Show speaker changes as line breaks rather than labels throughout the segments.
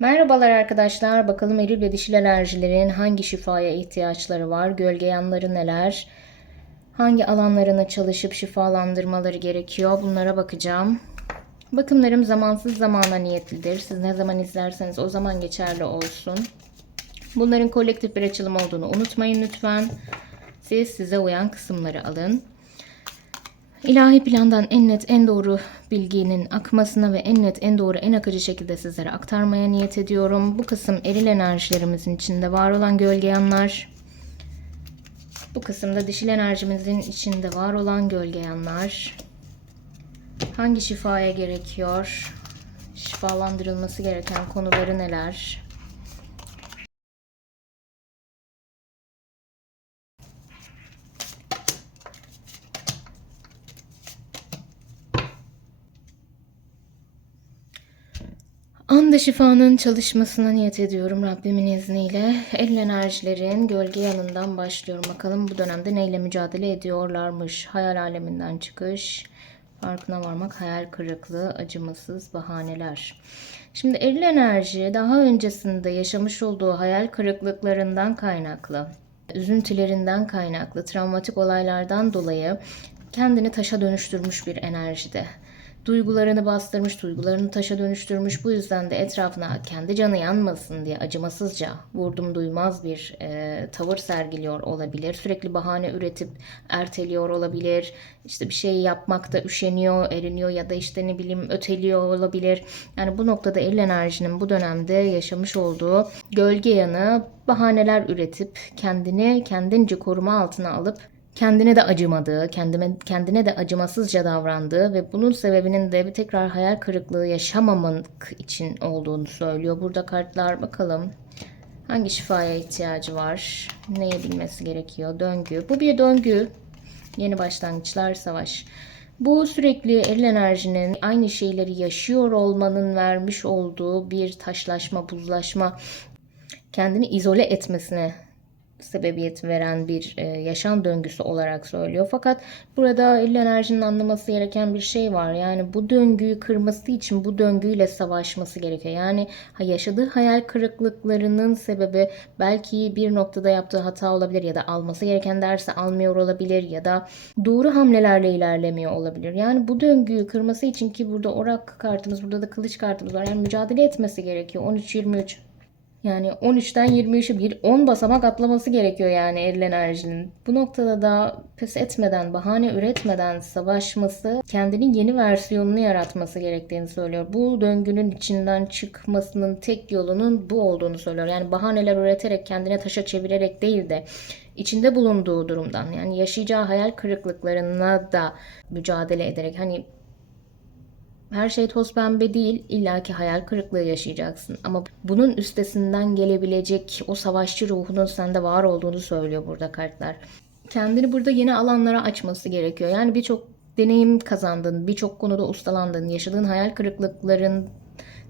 Merhabalar arkadaşlar. Bakalım eril ve dişil alerjilerin hangi şifaya ihtiyaçları var? Gölge yanları neler? Hangi alanlarına çalışıp şifalandırmaları gerekiyor? Bunlara bakacağım. Bakımlarım zamansız zamana niyetlidir. Siz ne zaman izlerseniz o zaman geçerli olsun. Bunların kolektif bir açılım olduğunu unutmayın lütfen. Siz size uyan kısımları alın. İlahi plandan en net, en doğru bilginin akmasına ve en net, en doğru, en akıcı şekilde sizlere aktarmaya niyet ediyorum. Bu kısım eril enerjilerimizin içinde var olan gölge yanlar. Bu kısımda dişil enerjimizin içinde var olan gölge yanlar. Hangi şifaya gerekiyor? Şifalandırılması gereken konuları neler? Anda şifanın çalışmasına niyet ediyorum Rabbimin izniyle. El enerjilerin gölge yanından başlıyorum. Bakalım bu dönemde neyle mücadele ediyorlarmış. Hayal aleminden çıkış, farkına varmak, hayal kırıklığı, acımasız bahaneler. Şimdi eril enerji daha öncesinde yaşamış olduğu hayal kırıklıklarından kaynaklı, üzüntülerinden kaynaklı, travmatik olaylardan dolayı kendini taşa dönüştürmüş bir enerjide duygularını bastırmış, duygularını taşa dönüştürmüş. Bu yüzden de etrafına kendi canı yanmasın diye acımasızca vurdum duymaz bir e, tavır sergiliyor olabilir. Sürekli bahane üretip erteliyor olabilir. İşte bir şey yapmakta üşeniyor, eriniyor ya da işte ne bileyim öteliyor olabilir. Yani bu noktada eril enerjinin bu dönemde yaşamış olduğu gölge yanı bahaneler üretip kendini kendince koruma altına alıp kendine de acımadığı, kendime, kendine de acımasızca davrandığı ve bunun sebebinin de bir tekrar hayal kırıklığı yaşamamak için olduğunu söylüyor. Burada kartlar bakalım hangi şifaya ihtiyacı var, neye bilmesi gerekiyor, döngü. Bu bir döngü, yeni başlangıçlar, savaş. Bu sürekli eril enerjinin aynı şeyleri yaşıyor olmanın vermiş olduğu bir taşlaşma, buzlaşma, kendini izole etmesine sebebiyet veren bir e, yaşam döngüsü olarak söylüyor. Fakat burada el enerjinin anlaması gereken bir şey var. Yani bu döngüyü kırması için bu döngüyle savaşması gerekiyor. Yani yaşadığı hayal kırıklıklarının sebebi belki bir noktada yaptığı hata olabilir ya da alması gereken dersi almıyor olabilir ya da doğru hamlelerle ilerlemiyor olabilir. Yani bu döngüyü kırması için ki burada orak kartımız, burada da kılıç kartımız var. Yani mücadele etmesi gerekiyor. 13-23 yani 13'ten 23'e bir 10 basamak atlaması gerekiyor yani eril enerjinin. Bu noktada da pes etmeden, bahane üretmeden savaşması, kendinin yeni versiyonunu yaratması gerektiğini söylüyor. Bu döngünün içinden çıkmasının tek yolunun bu olduğunu söylüyor. Yani bahaneler üreterek, kendine taşa çevirerek değil de içinde bulunduğu durumdan yani yaşayacağı hayal kırıklıklarına da mücadele ederek hani her şey toz pembe değil, illaki hayal kırıklığı yaşayacaksın. Ama bunun üstesinden gelebilecek o savaşçı ruhunun sende var olduğunu söylüyor burada kartlar. Kendini burada yeni alanlara açması gerekiyor. Yani birçok deneyim kazandın, birçok konuda ustalandın, yaşadığın hayal kırıklıkların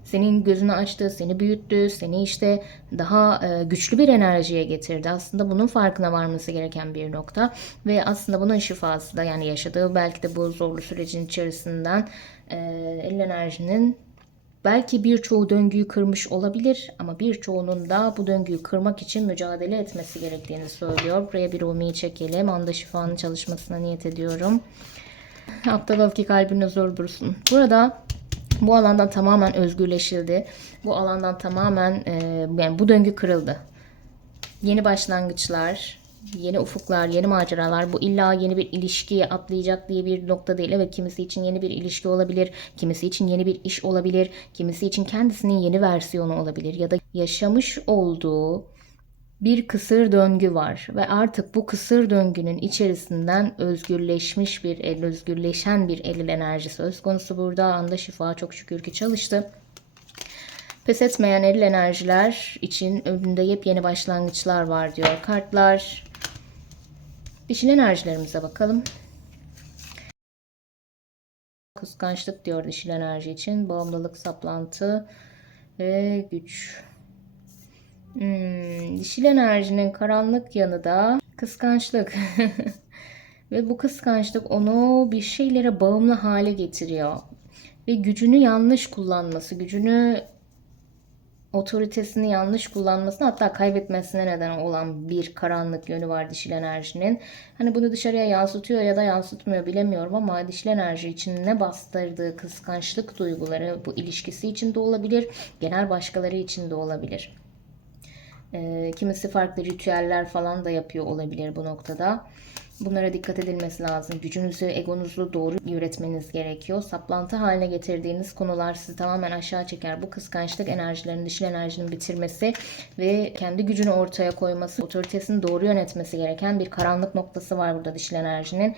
senin gözünü açtı, seni büyüttü, seni işte daha e, güçlü bir enerjiye getirdi. Aslında bunun farkına varması gereken bir nokta ve aslında bunun şifası da yani yaşadığı belki de bu zorlu sürecin içerisinden e, el enerjinin belki birçoğu döngüyü kırmış olabilir ama birçoğunun da bu döngüyü kırmak için mücadele etmesi gerektiğini söylüyor. Buraya bir umiyi çekelim. Anda şifanın çalışmasına niyet ediyorum. Aptal ki kalbin huzur dursun. Burada bu alandan tamamen özgürleşildi. Bu alandan tamamen e, yani bu döngü kırıldı. Yeni başlangıçlar, yeni ufuklar, yeni maceralar. Bu illa yeni bir ilişkiye atlayacak diye bir nokta değil. Evet kimisi için yeni bir ilişki olabilir, kimisi için yeni bir iş olabilir, kimisi için kendisinin yeni versiyonu olabilir ya da yaşamış olduğu bir kısır döngü var ve artık bu kısır döngünün içerisinden özgürleşmiş bir el, özgürleşen bir elil enerji söz konusu burada. Anda şifa çok şükür ki çalıştı. Pes etmeyen eril enerjiler için önünde yepyeni başlangıçlar var diyor kartlar. Dişil enerjilerimize bakalım. Kıskançlık diyor dişil enerji için. Bağımlılık, saplantı ve güç. Hmm, dişil enerjinin karanlık yanı da kıskançlık. Ve bu kıskançlık onu bir şeylere bağımlı hale getiriyor. Ve gücünü yanlış kullanması, gücünü otoritesini yanlış kullanmasına hatta kaybetmesine neden olan bir karanlık yönü var dişil enerjinin. Hani bunu dışarıya yansıtıyor ya da yansıtmıyor bilemiyorum ama dişil enerji için ne bastırdığı kıskançlık duyguları bu ilişkisi için de olabilir, genel başkaları için de olabilir. Ee, kimisi farklı ritüeller falan da yapıyor olabilir bu noktada. Bunlara dikkat edilmesi lazım. Gücünüzü, egonuzu doğru yönetmeniz gerekiyor. Saplantı haline getirdiğiniz konular sizi tamamen aşağı çeker. Bu kıskançlık enerjilerinin, dişil enerjinin bitirmesi ve kendi gücünü ortaya koyması, otoritesini doğru yönetmesi gereken bir karanlık noktası var burada dişil enerjinin.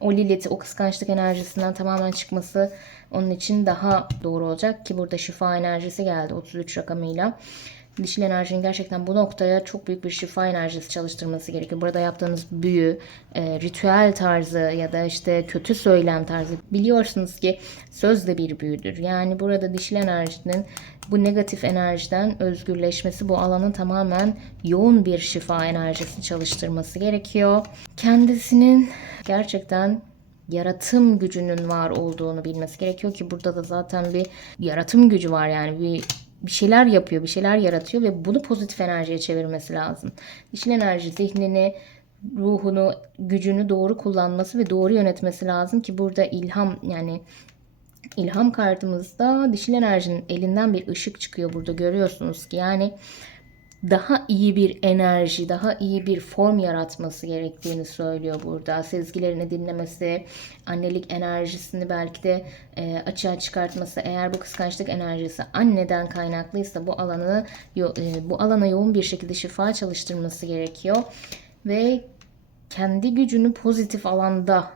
O Lilith, o kıskançlık enerjisinden tamamen çıkması onun için daha doğru olacak ki burada şifa enerjisi geldi 33 rakamıyla dişil enerjinin gerçekten bu noktaya çok büyük bir şifa enerjisi çalıştırması gerekiyor. Burada yaptığınız büyü, e, ritüel tarzı ya da işte kötü söylem tarzı biliyorsunuz ki söz de bir büyüdür. Yani burada dişil enerjinin bu negatif enerjiden özgürleşmesi bu alanın tamamen yoğun bir şifa enerjisi çalıştırması gerekiyor. Kendisinin gerçekten yaratım gücünün var olduğunu bilmesi gerekiyor ki burada da zaten bir yaratım gücü var yani bir bir şeyler yapıyor, bir şeyler yaratıyor ve bunu pozitif enerjiye çevirmesi lazım. Dişil enerji zihnini, ruhunu, gücünü doğru kullanması ve doğru yönetmesi lazım ki burada ilham yani ilham kartımızda dişil enerjinin elinden bir ışık çıkıyor burada görüyorsunuz ki yani daha iyi bir enerji, daha iyi bir form yaratması gerektiğini söylüyor burada. Sezgilerini dinlemesi, annelik enerjisini belki de e, açığa çıkartması. Eğer bu kıskançlık enerjisi anneden kaynaklıysa bu alanı e, bu alana yoğun bir şekilde şifa çalıştırması gerekiyor ve kendi gücünü pozitif alanda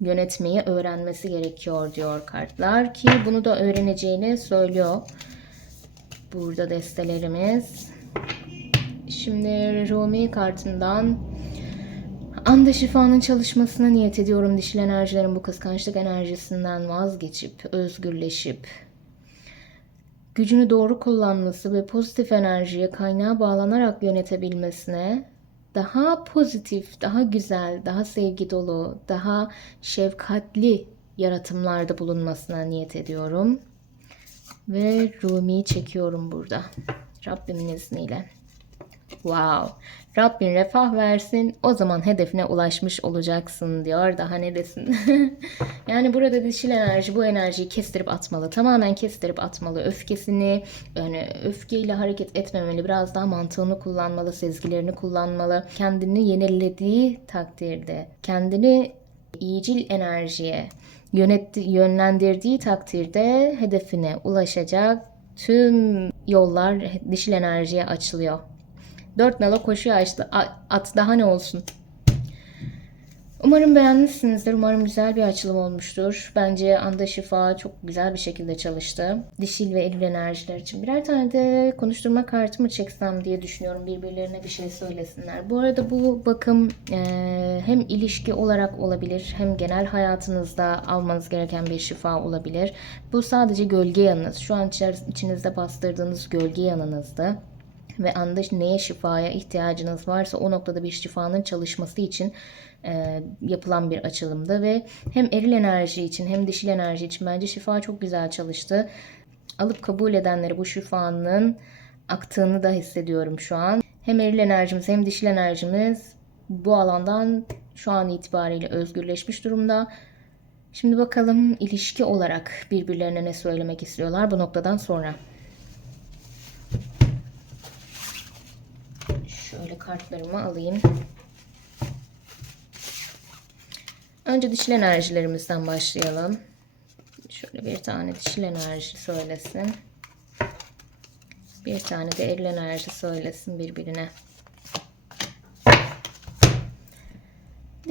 yönetmeyi öğrenmesi gerekiyor diyor kartlar ki bunu da öğreneceğini söylüyor. Burada destelerimiz. Şimdi Rumi kartından anda şifanın çalışmasına niyet ediyorum. Dişil enerjilerin bu kıskançlık enerjisinden vazgeçip, özgürleşip, gücünü doğru kullanması ve pozitif enerjiye kaynağa bağlanarak yönetebilmesine daha pozitif, daha güzel, daha sevgi dolu, daha şefkatli yaratımlarda bulunmasına niyet ediyorum. Ve Rumi'yi çekiyorum burada. Rabbimin izniyle. Wow. Rabbin refah versin. O zaman hedefine ulaşmış olacaksın diyor. Daha ne desin? yani burada dişil enerji bu enerjiyi kestirip atmalı. Tamamen kestirip atmalı. Öfkesini yani öfkeyle hareket etmemeli. Biraz daha mantığını kullanmalı. Sezgilerini kullanmalı. Kendini yenilediği takdirde kendini iyicil enerjiye yönetti, yönlendirdiği takdirde hedefine ulaşacak tüm yollar dişil enerjiye açılıyor. Dört nala koşuyor açtı. At daha ne olsun. Umarım beğenmişsinizdir. Umarım güzel bir açılım olmuştur. Bence anda şifa çok güzel bir şekilde çalıştı. Dişil ve eril enerjiler için. Birer tane de konuşturma kartımı çeksem diye düşünüyorum. Birbirlerine bir şey söylesinler. Bu arada bu bakım e, hem ilişki olarak olabilir hem genel hayatınızda almanız gereken bir şifa olabilir. Bu sadece gölge yanınız. Şu an içinizde bastırdığınız gölge yanınızda ve anda neye şifaya ihtiyacınız varsa o noktada bir şifanın çalışması için e, yapılan bir açılımdı ve hem eril enerji için hem dişil enerji için bence şifa çok güzel çalıştı. Alıp kabul edenleri bu şifanın aktığını da hissediyorum şu an. Hem eril enerjimiz hem dişil enerjimiz bu alandan şu an itibariyle özgürleşmiş durumda. Şimdi bakalım ilişki olarak birbirlerine ne söylemek istiyorlar bu noktadan sonra. Şöyle kartlarımı alayım. Önce dişil enerjilerimizden başlayalım. Şöyle bir tane dişil enerji söylesin. Bir tane de eril enerji söylesin birbirine.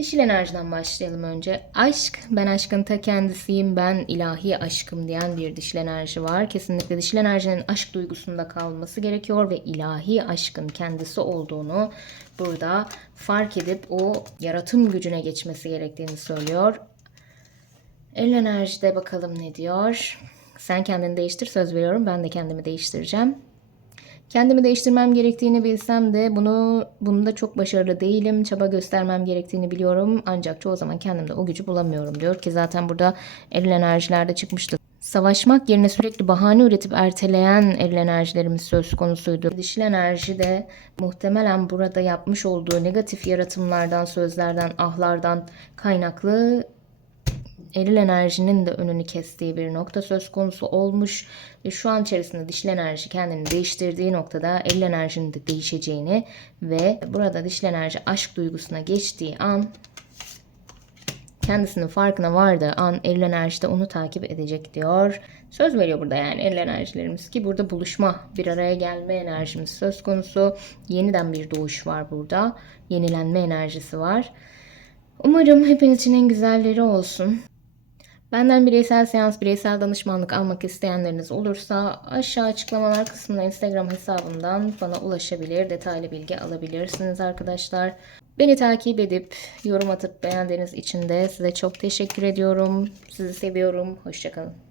Dişil enerjiden başlayalım önce. Aşk, ben aşkın ta kendisiyim, ben ilahi aşkım diyen bir dişil enerji var. Kesinlikle dişil enerjinin aşk duygusunda kalması gerekiyor ve ilahi aşkın kendisi olduğunu burada fark edip o yaratım gücüne geçmesi gerektiğini söylüyor. El enerjide bakalım ne diyor. Sen kendini değiştir söz veriyorum. Ben de kendimi değiştireceğim. Kendimi değiştirmem gerektiğini bilsem de bunu bunda çok başarılı değilim. Çaba göstermem gerektiğini biliyorum. Ancak çoğu zaman kendimde o gücü bulamıyorum diyor ki zaten burada eril enerjilerde çıkmıştı. savaşmak yerine sürekli bahane üretip erteleyen eril enerjilerimiz söz konusuydu. Dişil enerji de muhtemelen burada yapmış olduğu negatif yaratımlardan, sözlerden, ahlardan kaynaklı eril enerjinin de önünü kestiği bir nokta söz konusu olmuş. Ve şu an içerisinde dişil enerji kendini değiştirdiği noktada eril enerjinin de değişeceğini ve burada dişil enerji aşk duygusuna geçtiği an kendisinin farkına vardığı an eril enerji de onu takip edecek diyor. Söz veriyor burada yani eril enerjilerimiz ki burada buluşma, bir araya gelme enerjimiz söz konusu. Yeniden bir doğuş var burada. Yenilenme enerjisi var. Umarım hepiniz için en güzelleri olsun. Benden bireysel seans, bireysel danışmanlık almak isteyenleriniz olursa aşağı açıklamalar kısmına Instagram hesabımdan bana ulaşabilir, detaylı bilgi alabilirsiniz arkadaşlar. Beni takip edip yorum atıp beğendiğiniz için de size çok teşekkür ediyorum. Sizi seviyorum. Hoşçakalın.